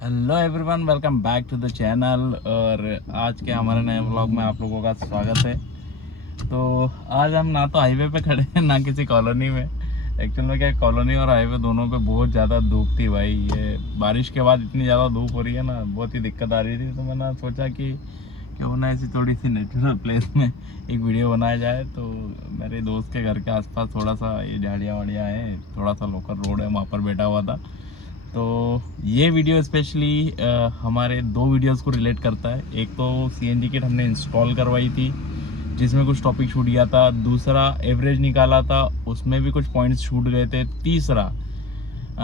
Hello everyone, welcome back to the channel. और आज के हमारे नए व्लॉग में आप लोगों का स्वागत है। तो आज हम ना तो हाईवे पे खड़े हैं ना किसी कॉलोनी में। एक्चुअल में क्या, कॉलोनी और हाईवे दोनों पे बहुत ज़्यादा धूप थी भाई। ये बारिश के बाद इतनी ज़्यादा धूप हो रही है ना, बहुत ही दिक्कत आ रही थी। तो मैंने सोचा कि क्यों ना ऐसी थोड़ी सी नेचुरल प्लेस में एक वीडियो बनाया जाए। तो मेरे दोस्त के घर के आसपास थोड़ा सा ये झाड़ियाँ वाड़ियाँ हैं, थोड़ा सा लोकल रोड है, वहाँ पर बैठा हुआ था। तो ये वीडियो स्पेशली हमारे दो वीडियोस को रिलेट करता है। एक तो सीएनजी किट हमने इंस्टॉल करवाई थी जिसमें कुछ टॉपिक छूट गया था, दूसरा एवरेज निकाला था उसमें भी कुछ पॉइंट्स छूट गए थे, तीसरा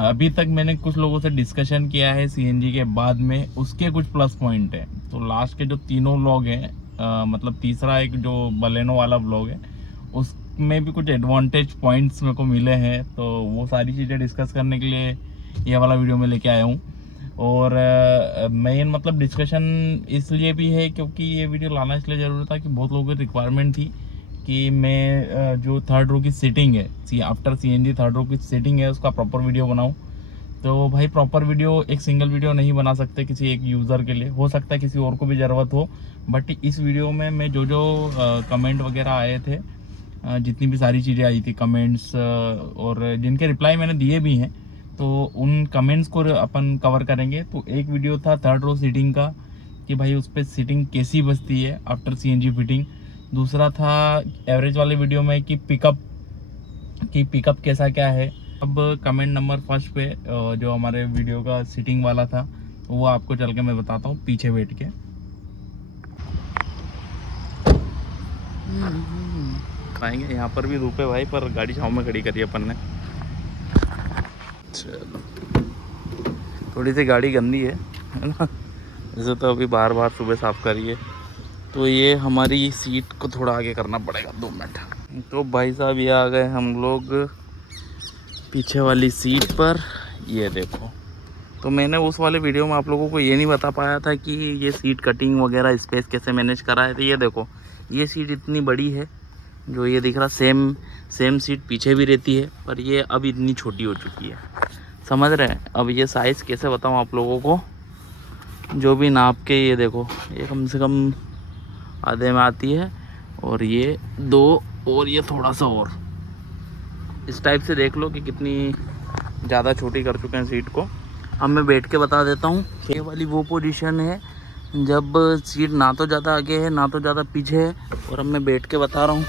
अभी तक मैंने कुछ लोगों से डिस्कशन किया है सीएनजी के बाद में, उसके कुछ प्लस पॉइंट है। तो लास्ट के जो तीनों व्लॉग हैं, मतलब तीसरा एक जो बलेनो वाला व्लॉग है उसमें भी कुछ एडवांटेज पॉइंट्स मेरे को मिले हैं। तो वो सारी चीज़ें डिस्कस करने के लिए ये वाला वीडियो में लेके आया हूँ। और मेन मतलब डिस्कशन इसलिए भी है क्योंकि ये वीडियो लाना इसलिए ज़रूरी था कि बहुत लोगों की रिक्वायरमेंट थी कि मैं जो थर्ड रो की सेटिंग है, आफ्टर सीएनजी थर्ड रो की सेटिंग है, उसका प्रॉपर वीडियो बनाऊँ। तो भाई प्रॉपर वीडियो एक सिंगल वीडियो नहीं बना सकते किसी एक यूज़र के लिए, हो सकता है किसी और को भी ज़रूरत हो। बट इस वीडियो में मैं जो कमेंट वगैरह आए थे, जितनी भी सारी चीज़ें आई थी कमेंट्स, और जिनके रिप्लाई मैंने दिए भी हैं, तो उन कमेंट्स को अपन कवर करेंगे। तो एक वीडियो था थर्ड रो सीटिंग का कि भाई उस पर सीटिंग कैसी बजती है आफ्टर सीएनजी फिटिंग। दूसरा था एवरेज वाले वीडियो में कि पिकअप कैसा क्या है। अब कमेंट नंबर फर्स्ट पे जो हमारे वीडियो का सीटिंग वाला था वो आपको चल के मैं बताता हूँ पीछे बैठ के। खाएंगे, यहाँ पर भी धूप है भाई, पर गाड़ी छाँव में खड़ी करी अपन ने। चलो, थोड़ी सी गाड़ी गंदी है ना, जैसे तो अभी बार बार सुबह साफ़ करिए। तो ये हमारी सीट को थोड़ा आगे करना पड़ेगा, 2 मिनट। तो भाई साहब ये आ गए हम लोग पीछे वाली सीट पर, ये देखो। तो मैंने उस वाले वीडियो में आप लोगों को ये नहीं बता पाया था कि ये सीट कटिंग वगैरह स्पेस कैसे मैनेज करा है। तो ये देखो, ये सीट इतनी बड़ी है जो ये दिख रहा, सेम सीट पीछे भी रहती है, पर ये अब इतनी छोटी हो चुकी है, समझ रहे हैं। अब ये साइज़ कैसे बताऊँ आप लोगों को, जो भी नाप के, ये देखो ये कम से कम आधे में आती है, और ये 2 और ये थोड़ा सा और, इस टाइप से देख लो कि कितनी ज़्यादा छोटी कर चुके हैं सीट को। अब मैं बैठ के बता देता हूँ। ये वाली वो पोजीशन है जब सीट ना तो ज़्यादा आगे है ना तो ज़्यादा पीछे है, और अब मैं बैठ के बता रहा हूँ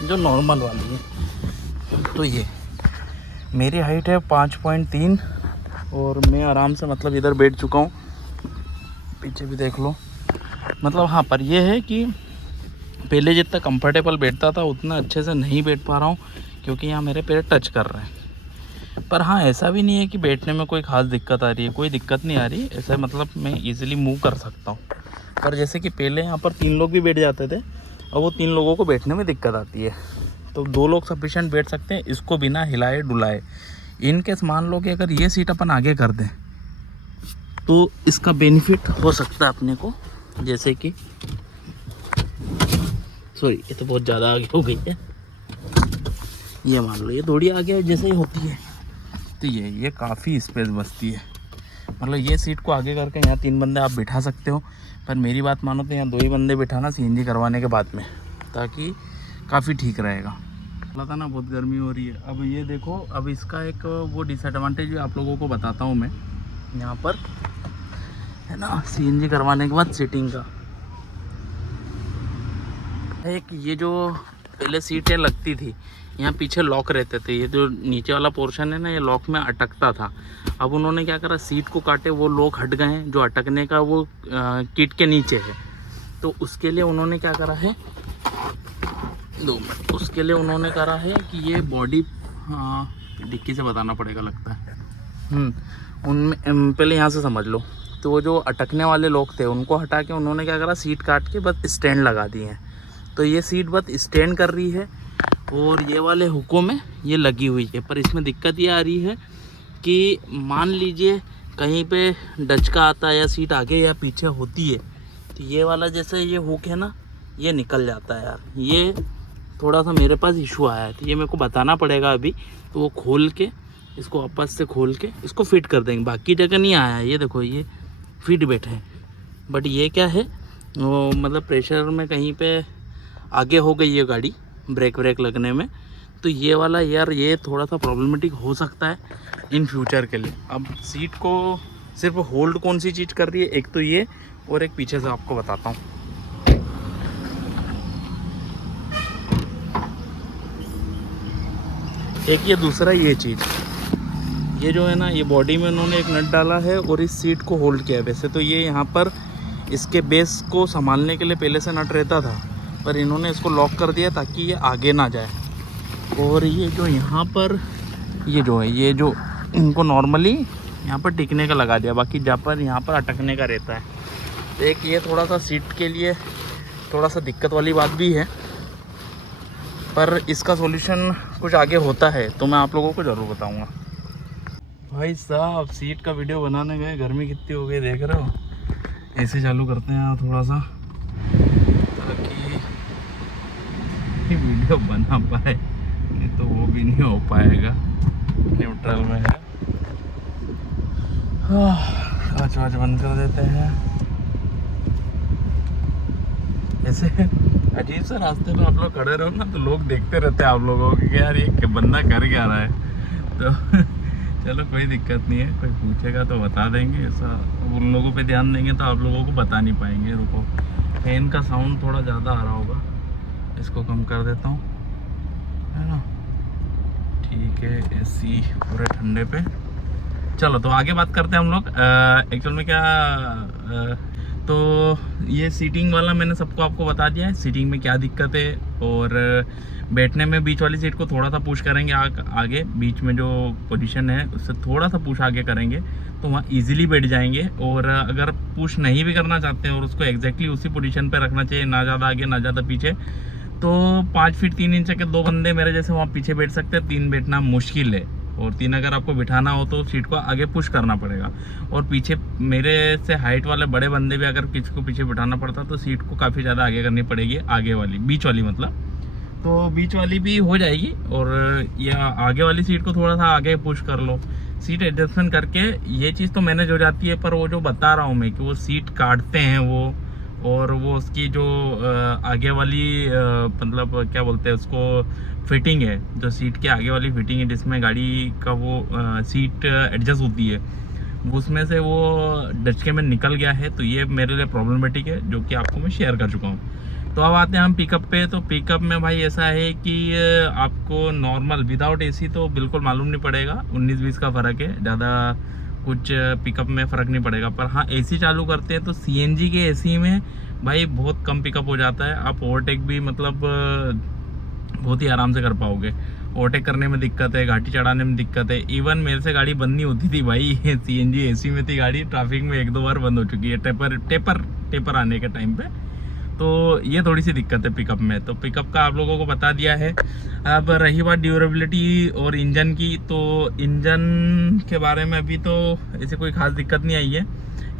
जो नॉर्मल वाली है। तो ये मेरी हाइट है 5.3 और मैं आराम से मतलब इधर बैठ चुका हूँ, पीछे भी देख लो। मतलब हाँ, पर ये है कि पहले जितना कंफर्टेबल बैठता था उतना अच्छे से नहीं बैठ पा रहा हूँ क्योंकि यहाँ मेरे पैर टच कर रहे हैं। पर हाँ, ऐसा भी नहीं है कि बैठने में कोई ख़ास दिक्कत आ रही है, कोई दिक्कत नहीं आ रही ऐसा, मतलब मैं इजीली मूव कर सकता हूँ। पर जैसे कि पहले यहाँ पर 3 लोग भी बैठ जाते थे, और वो 3 लोगों को बैठने में दिक्कत आती है। तो 2 लोग सफिशेंट बैठ सकते हैं इसको बिना हिलाए डुलाए। इनकेस मान लो कि अगर ये सीट अपन आगे कर दें तो इसका बेनिफिट हो सकता है अपने को, जैसे कि सॉरी ये तो बहुत ज़्यादा आगे हो गई है, ये मान लो ये थोड़ी आगे जैसे ही होती है, तो ये काफ़ी स्पेस बचती है। मतलब ये सीट को आगे करके यहाँ 3 बंदे आप बिठा सकते हो, पर मेरी बात मानो तो यहाँ 2 ही बंदे बिठाना सीएनजी करवाने के बाद में, ताकि काफ़ी ठीक रहेगा। लगा ना बहुत गर्मी हो रही है। अब ये देखो, अब इसका एक वो डिसएडवांटेज भी आप लोगों को बताता हूँ मैं यहाँ पर, है ना, सीएनजी करवाने के बाद सीटिंग का एक, ये जो पहले सीटें लगती थी यहाँ पीछे लॉक रहते थे, ये जो नीचे वाला पोर्शन है ना ये लॉक में अटकता था। अब उन्होंने क्या करा, सीट को काटे, वो लॉक हट गए हैं, जो अटकने का वो किट के नीचे है। तो उसके लिए उन्होंने क्या करा है, 2 मिनट, उसके लिए उन्होंने करा है कि ये बॉडी डिक्की से बताना पड़ेगा लगता है। उनमें पहले यहाँ से समझ लो। तो वो जो अटकने वाले लोग थे उनको हटा के उन्होंने क्या करा, सीट काट के बस स्टैंड लगा दिए हैं। तो ये सीट बस स्टैंड कर रही है और ये वाले हुकों में ये लगी हुई है। पर इसमें दिक्कत ये आ रही है कि मान लीजिए कहीं पे डचका आता है या सीट आगे या पीछे होती है, तो ये वाला जैसे ये हुक है ना, ये निकल जाता है यार। ये थोड़ा सा मेरे पास इशू आया है, तो ये मेरे को बताना पड़ेगा अभी। तो वो खोल के इसको वापस से खोल के इसको फिट कर देंगे, बाकी जगह नहीं आया है। ये देखो, ये फिट बैठे, बट ये क्या है वो मतलब प्रेशर में कहीं पे आगे हो गई है गाड़ी ब्रेक लगने में, तो ये वाला यार ये थोड़ा सा प्रॉब्लमेटिक हो सकता है इन फ्यूचर के लिए। अब सीट को सिर्फ होल्ड कौन सी चीज़ कर रही है, एक तो ये और एक पीछे से आपको बताता हूँ। एक ये दूसरा ये चीज़, ये जो है ना ये बॉडी में उन्होंने एक नट डाला है और इस सीट को होल्ड किया है। वैसे तो ये यहाँ पर इसके बेस को संभालने के लिए पहले से नट रहता था, पर इन्होंने इसको लॉक कर दिया ताकि ये आगे ना जाए। और ये जो यहाँ पर ये जो है ये जो इनको नॉर्मली यहाँ पर टिकने का लगा दिया, बाकी जहाँ पर यहाँ पर अटकने का रहता है। तो एक ये थोड़ा सा सीट के लिए थोड़ा सा दिक्कत वाली बात भी है, पर इसका सॉल्यूशन कुछ आगे होता है तो मैं आप लोगों को ज़रूर बताऊँगा। भाई साहब सीट का वीडियो बनाने गए, गर्मी कितनी हो गई देख रहे हो। ऐसे चालू करते हैं थोड़ा सा ताकि वीडियो बना पाए, नहीं तो वो भी नहीं हो पाएगा। न्यूट्रल में है, कांच वाच बंद कर देते हैं। ऐसे अजीब सा रास्ते में आप लोग खड़े रहो ना तो लोग देखते रहते हैं आप लोगों को कि यार ये बंदा कर क्या रहा है। तो चलो कोई दिक्कत नहीं है, कोई पूछेगा तो बता देंगे। ऐसा उन लोगों पे ध्यान देंगे तो आप लोगों को बता नहीं पाएंगे। रुको, फैन का साउंड थोड़ा ज़्यादा आ रहा होगा, इसको कम कर देता हूँ, है ना। ठीक है, एसी पूरे ठंडे पे। चलो तो आगे बात करते हैं हम लोग। एक्चुअल में क्या तो ये सीटिंग वाला मैंने सबको आपको बता दिया है, सीटिंग में क्या दिक्कत है। और बैठने में बीच वाली सीट को थोड़ा सा पुश करेंगे आगे, बीच में जो पोजीशन है उससे थोड़ा सा पुश आगे करेंगे तो वहाँ इजीली बैठ जाएंगे। और अगर पुश नहीं भी करना चाहते हैं और उसको एग्जैक्टली उसी पोजीशन पे रखना चाहिए, ना ज़्यादा आगे ना ज़्यादा पीछे, तो 5 फीट 3 इंच के 2 बंदे मेरे जैसे वहाँ पीछे बैठ सकते हैं। 3 बैठना मुश्किल है, और 3 अगर आपको बिठाना हो तो सीट को आगे पुश करना पड़ेगा। और पीछे मेरे से हाइट वाले बड़े बंदे भी अगर किसी को पीछे बिठाना पड़ता तो सीट को काफ़ी ज़्यादा आगे करनी पड़ेगी, आगे वाली बीच वाली मतलब, तो बीच वाली भी हो जाएगी। और या आगे वाली सीट को थोड़ा सा आगे पुश कर लो, सीट एडजस्टमेंट करके। ये चीज़ तो मैनेज हो जाती है, पर वो जो बता रहा हूँ मैं कि वो सीट काटते हैं वो, और वो उसकी जो आगे वाली मतलब क्या बोलते हैं उसको, फिटिंग है, जो सीट के आगे वाली फिटिंग है जिसमें गाड़ी का वो सीट एडजस्ट होती है, उसमें से वो डचके में निकल गया है। तो ये मेरे लिए प्रॉब्लमेटिक है, जो कि आपको मैं शेयर कर चुका हूँ। तो अब आते हैं हम पिकअप पे। तो पिकअप में भाई ऐसा है कि आपको नॉर्मल विदाउट एसी तो बिल्कुल मालूम नहीं पड़ेगा, 19-20 का फ़र्क है, ज़्यादा कुछ पिकअप में फ़र्क नहीं पड़ेगा। पर हाँ एसी चालू करते हैं तो सीएनजी के एसी में भाई बहुत कम पिकअप हो जाता है। आप ओवरटेक भी मतलब बहुत ही आराम से कर पाओगे। ओवरटेक करने में दिक्कत है, घाटी चढ़ाने में दिक्कत है। इवन मेरे से गाड़ी बंद नहीं होती थी भाई, सीएनजी एसी में थी गाड़ी, ट्रैफिक में 1-2 बार बंद हो चुकी है टेपर आने के टाइम पे। तो ये थोड़ी सी दिक्कत है पिकअप में। तो पिकअप का आप लोगों को बता दिया है। अब रही बात ड्यूरेबिलिटी और इंजन की, तो इंजन के बारे में अभी तो ऐसे कोई खास दिक्कत नहीं आई है।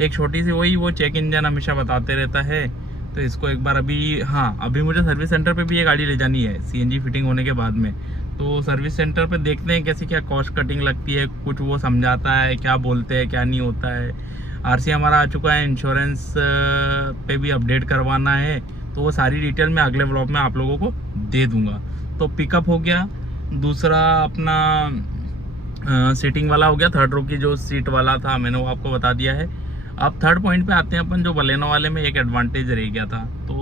एक छोटी सी वही वो चेक इंजन हमेशा बताते रहता है, तो इसको एक बार अभी मुझे सर्विस सेंटर पे भी ये गाड़ी ले जानी है सीएनजी फिटिंग होने के बाद में। तो सर्विस सेंटर पे देखते हैं कैसे क्या कॉस्ट कटिंग लगती है, कुछ वो समझाता है क्या बोलते हैं क्या नहीं होता है। आरसी हमारा आ चुका है, इंश्योरेंस पे भी अपडेट करवाना है, तो वो सारी डिटेल मैं अगले व्लॉग में आप लोगों को दे दूंगा। तो पिकअप हो गया, दूसरा अपना सीटिंग वाला हो गया, थर्ड रो की जो सीट वाला था मैंने वो आपको बता दिया है। अब थर्ड पॉइंट पे आते हैं अपन, जो बलेनो वाले में एक एडवांटेज रह गया था। तो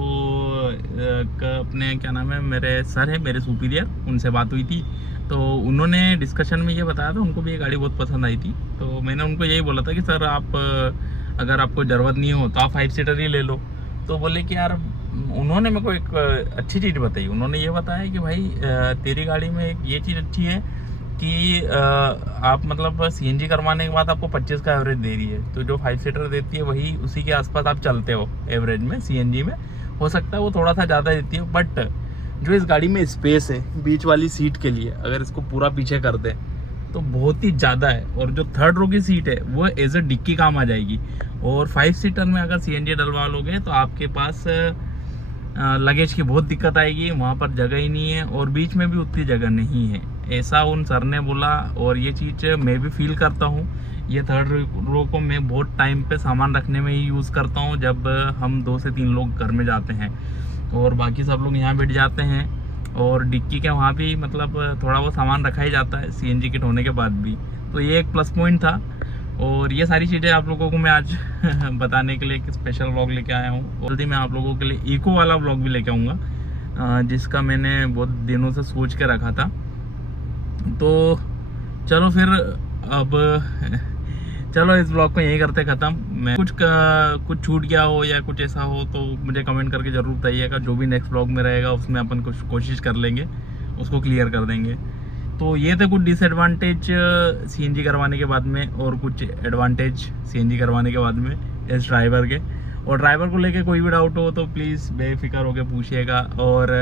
अपने क्या नाम है, मेरे सर है मेरे सुपीरियर, उनसे बात हुई थी, तो उन्होंने डिस्कशन में ये बताया था उनको भी ये गाड़ी बहुत पसंद आई थी। तो मैंने उनको यही बोला था कि सर आप अगर आपको ज़रूरत नहीं हो तो आप 5 सीटर ही ले लो। तो बोले कि यार, उन्होंने मेरे को एक अच्छी चीज़ बताई। उन्होंने ये बताया कि भाई तेरी गाड़ी में एक ये चीज़ अच्छी है कि आप मतलब सीएनजी करवाने के बाद आपको 25 का एवरेज दे रही है, तो जो 5 सीटर देती है वही उसी के आसपास आप चलते हो एवरेज में। सीएनजी में हो सकता है वो थोड़ा सा ज़्यादा देती है, बट जो इस गाड़ी में स्पेस है बीच वाली सीट के लिए, अगर इसको पूरा पीछे कर दें तो बहुत ही ज़्यादा है। और जो थर्ड रो की सीट है वो एज ए डिक्की काम आ जाएगी। और 5 सीटर में अगर सीएनजी डलवा लोगे तो आपके पास लगेज की बहुत दिक्कत आएगी, वहाँ पर जगह ही नहीं है और बीच में भी उतनी जगह नहीं है। ऐसा उन सर ने बोला, और ये चीज़ मैं भी फील करता हूँ। ये थर्ड रो को मैं बहुत टाइम पे सामान रखने में ही यूज़ करता हूँ, जब हम 2 से 3 लोग घर में जाते हैं और बाकी सब लोग यहाँ बैठ जाते हैं। और डिक्की के वहाँ भी मतलब थोड़ा बहुत सामान रखा ही जाता है CNG किट होने के बाद भी, तो ये एक प्लस पॉइंट था। और ये सारी चीज़ें आप लोगों को मैं आज बताने के लिए एक स्पेशल व्लॉग लेके आया हूँ। जल्दी मैं आप लोगों के लिए इको वाला व्लॉग भी लेके आऊँगा, जिसका मैंने बहुत दिनों से सोच के रखा था। तो चलो फिर अब चलो इस ब्लॉग को यहीं करते ख़त्म। मैं कुछ छूट गया हो या कुछ ऐसा हो तो मुझे कमेंट करके ज़रूर बताइएगा। जो भी नेक्स्ट ब्लॉग में रहेगा उसमें अपन कुछ कोशिश कर लेंगे, उसको क्लियर कर देंगे। तो ये थे कुछ डिसएडवांटेज CNG करवाने के बाद में, और कुछ एडवांटेज CNG करवाने के बाद में इस ड्राइवर के। और ड्राइवर को लेके कोई भी डाउट हो तो प्लीज़ बेफिक्र होकर पूछिएगा। और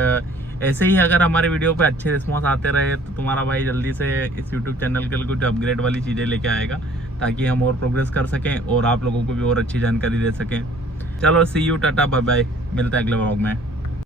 ऐसे ही अगर हमारे वीडियो पे अच्छे रिस्पॉन्स आते रहे तो तुम्हारा भाई जल्दी से इस यूट्यूब चैनल के लिए कुछ अपग्रेड वाली चीज़ें लेके आएगा, ताकि हम और प्रोग्रेस कर सकें और आप लोगों को भी और अच्छी जानकारी दे सकें। चलो सी यू, टाटा बाय बाय, मिलते हैं अगले व्लॉग में।